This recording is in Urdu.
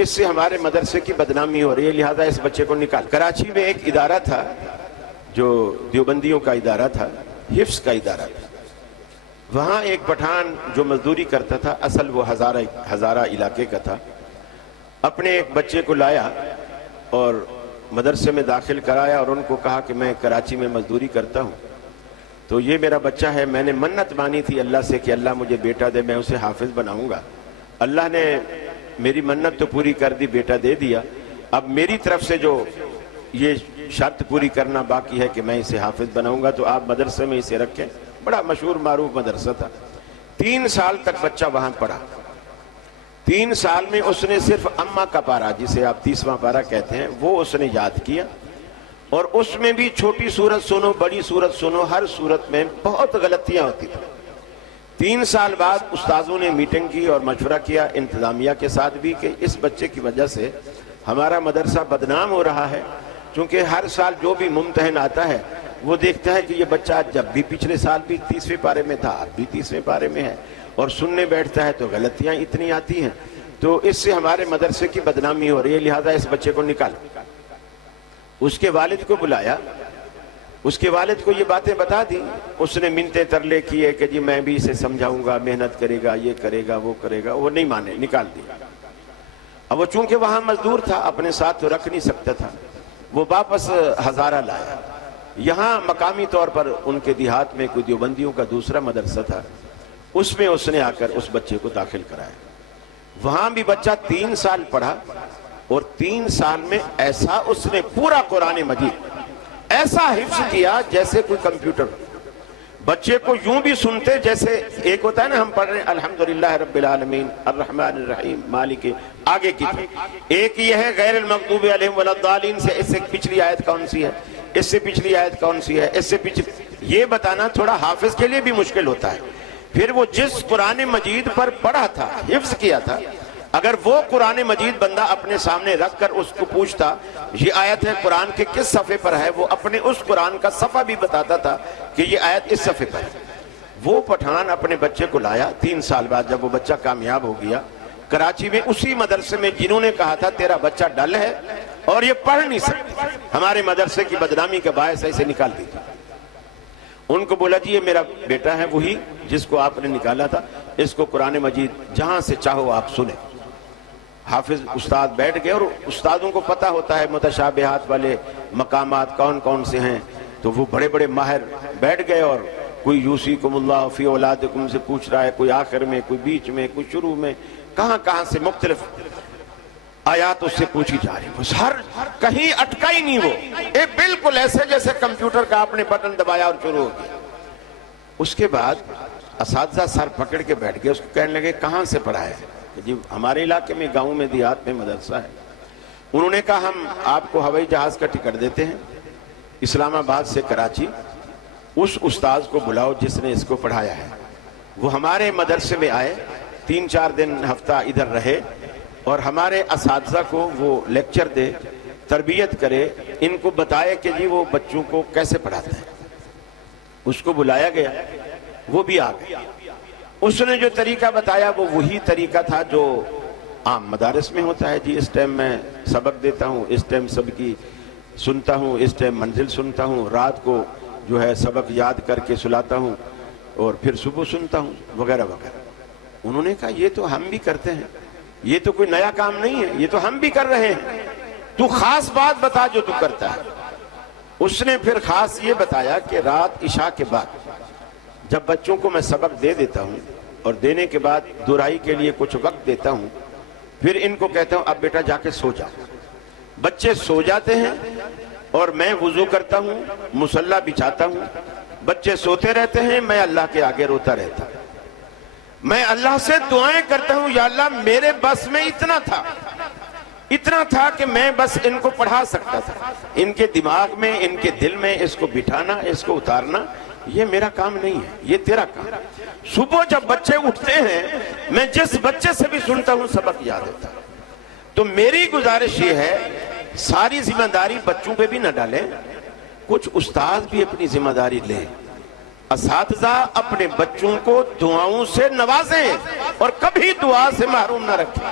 اس سے ہمارے مدرسے کی بدنامی ہو رہی ہے، لہذا اس بچے کو نکال۔ کراچی میں ایک ادارہ تھا جو دیوبندیوں کا ادارہ تھا، حفظ کا ادارہ تھا، وہاں ایک پٹھان جو مزدوری کرتا تھا، اصل وہ ہزارہ علاقے کا تھا، اپنے ایک بچے کو لایا اور مدرسے میں داخل کرایا اور ان کو کہا کہ میں کراچی میں مزدوری کرتا ہوں، تو یہ میرا بچہ ہے، میں نے منت مانی تھی اللہ سے کہ اللہ مجھے بیٹا دے، میں اسے حافظ بناؤں گا، اللہ نے میری منت تو پوری کر دی، بیٹا دے دیا، اب میری طرف سے جو یہ شرط پوری کرنا باقی ہے کہ میں اسے حافظ بناؤں گا، تو آپ مدرسے میں اسے رکھیں۔ بڑا مشہور معروف مدرسہ تھا، 3 سال تک بچہ وہاں پڑھا۔ 3 سال میں اس نے صرف اماں کا پارہ، جسے آپ 30واں پارہ کہتے ہیں، وہ اس نے یاد کیا، اور اس میں بھی چھوٹی سورت سنو بڑی سورت سنو، ہر سورت میں بہت غلطیاں ہوتی تھیں۔ 3 سال بعد استاذوں نے میٹنگ کی اور مشورہ کیا انتظامیہ کے ساتھ بھی کہ اس بچے کی وجہ سے ہمارا مدرسہ بدنام ہو رہا ہے، چونکہ ہر سال جو بھی ممتحن آتا ہے وہ دیکھتا ہے کہ یہ بچہ جب بھی پچھلے سال بھی 30ویں پارے میں تھا، اب بھی 30ویں پارے میں ہے، اور سننے بیٹھتا ہے تو غلطیاں اتنی آتی ہیں، تو اس سے ہمارے مدرسے کی بدنامی ہو رہی ہے، لہذا اس بچے کو نکال۔ اس کے والد کو بلایا، اس کے والد کو یہ باتیں بتا دی، اس نے منتیں ترلے کیے کہ جی میں بھی اسے سمجھاؤں گا، محنت کرے گا، یہ کرے گا، وہ کرے گا، وہ نہیں مانے، نکال دیا۔ اب وہ چونکہ وہاں مزدور تھا، اپنے ساتھ تو رکھ نہیں سکتا تھا، وہ واپس ہزارہ لایا۔ یہاں مقامی طور پر ان کے دیہات میں کوئی دیوبندیوں کا دوسرا مدرسہ تھا، اس میں اس نے آ کر اس بچے کو داخل کرایا۔ وہاں بھی بچہ 3 سال پڑھا، اور 3 سال میں ایسا اس نے پورا قرآن مجید ایسا حفظ کیا جیسے کوئی کمپیوٹر۔ بچے کو یوں بھی سنتے جیسے ایک ہوتا ہے نا، ہم پڑھ رہے ہیں الحمدللہ رب العالمین الرحمن الرحیم مالک، آگے کی ایک یہ ہے غیر المغضوب علیہم ولا الضالین سے، اس سے پچھلی آیت کون سی ہے، اس سے پچھلی آیت کون سی ہے، اس سے پچھلی، یہ بتانا تھوڑا حافظ کے لیے بھی مشکل ہوتا ہے۔ پھر وہ جس قرآن مجید پر پڑھا تھا، حفظ کیا تھا، اگر وہ قرآن مجید بندہ اپنے سامنے رکھ کر اس کو پوچھتا یہ آیت ہے قرآن کے کس صفحے پر ہے، وہ اپنے اس قرآن کا صفحہ بھی بتاتا تھا کہ یہ آیت اس صفحے پر ہے۔ وہ پٹھان اپنے بچے کو لایا 3 سال بعد، جب وہ بچہ کامیاب ہو گیا، کراچی میں اسی مدرسے میں جنہوں نے کہا تھا تیرا بچہ ڈل ہے اور یہ پڑھ نہیں سکتا، ہمارے مدرسے کی بدنامی کے باعث اسے نکال دیجیے۔ ان کو بولا جی یہ میرا بیٹا ہے، وہی جس کو آپ نے نکالا تھا، اس کو قرآن مجید جہاں سے چاہو آپ سنیں۔ حافظ استاد بیٹھ گئے، اور استادوں کو پتہ ہوتا ہے متشابہات والے مقامات کون کون سے ہیں، تو وہ بڑے بڑے ماہر بیٹھ گئے، اور کوئی یوصیکم اللہ فی اولادکم سے پوچھ رہا ہے، کوئی آخر میں، کوئی بیچ میں، کوئی شروع میں، کہاں کہاں سے مختلف آیات اس سے پوچھی جا رہی ہے، ہر کہیں اٹکا ہی نہیں، وہ بالکل ایسے جیسے کمپیوٹر کا آپ نے بٹن دبایا اور شروع ہو گیا۔ اس کے بعد اساتذہ سر پکڑ کے بیٹھ گئے، اس کو کہنے لگے کہاں سے پڑھا ہے، کہ جی ہمارے علاقے میں گاؤں میں دیہات میں مدرسہ ہے۔ انہوں نے کہا ہم آپ کو ہوائی جہاز کا ٹکٹ دیتے ہیں اسلام آباد سے کراچی، اس استاذ کو بلاؤ جس نے اس کو پڑھایا ہے، وہ ہمارے مدرسے میں آئے، 3-4 دن ہفتہ ادھر رہے، اور ہمارے اساتذہ کو وہ لیکچر دے، تربیت کرے، ان کو بتائے کہ جی وہ بچوں کو کیسے پڑھاتے ہیں۔ اس کو بلایا گیا، وہ بھی آ گیا، اس نے جو طریقہ بتایا وہ وہی طریقہ تھا جو عام مدارس میں ہوتا ہے، جی اس ٹائم میں سبق دیتا ہوں، اس ٹائم سب کی سنتا ہوں، اس ٹائم منزل سنتا ہوں، رات کو جو ہے سبق یاد کر کے سلاتا ہوں، اور پھر صبح سنتا ہوں، وغیرہ وغیرہ۔ انہوں نے کہا یہ تو ہم بھی کرتے ہیں، یہ تو کوئی نیا کام نہیں ہے، یہ تو ہم بھی کر رہے ہیں، تو خاص بات بتا جو تو کرتا ہے۔ اس نے پھر خاص یہ بتایا کہ رات عشاء کے بعد جب بچوں کو میں سبق دے دیتا ہوں، اور دینے کے بعد دہرائی کے لیے کچھ وقت دیتا ہوں، پھر ان کو کہتا ہوں اب بیٹا جا کے سو جاؤ۔ بچے سو جاتے ہیں، اور میں وضو کرتا ہوں، مصلی بچھاتا ہوں، بچے سوتے رہتے ہیں، میں اللہ کے آگے روتا رہتا ہوں، میں اللہ سے دعائیں کرتا ہوں یا اللہ میرے بس میں اتنا تھا کہ میں بس ان کو پڑھا سکتا تھا، ان کے دماغ میں، ان کے دل میں اس کو بٹھانا، اس کو اتارنا یہ میرا کام نہیں ہے، یہ تیرا کام۔ صبح جب بچے اٹھتے ہیں میں جس بچے سے بھی سنتا ہوں سبق یاد ہوتا ہے۔ تو میری گزارش یہ ہے ساری ذمہ داری بچوں پہ بھی نہ ڈالیں، کچھ استاد بھی اپنی ذمہ داری لیں، اساتذہ اپنے بچوں کو دعاؤں سے نوازیں اور کبھی دعا سے محروم نہ رکھیں۔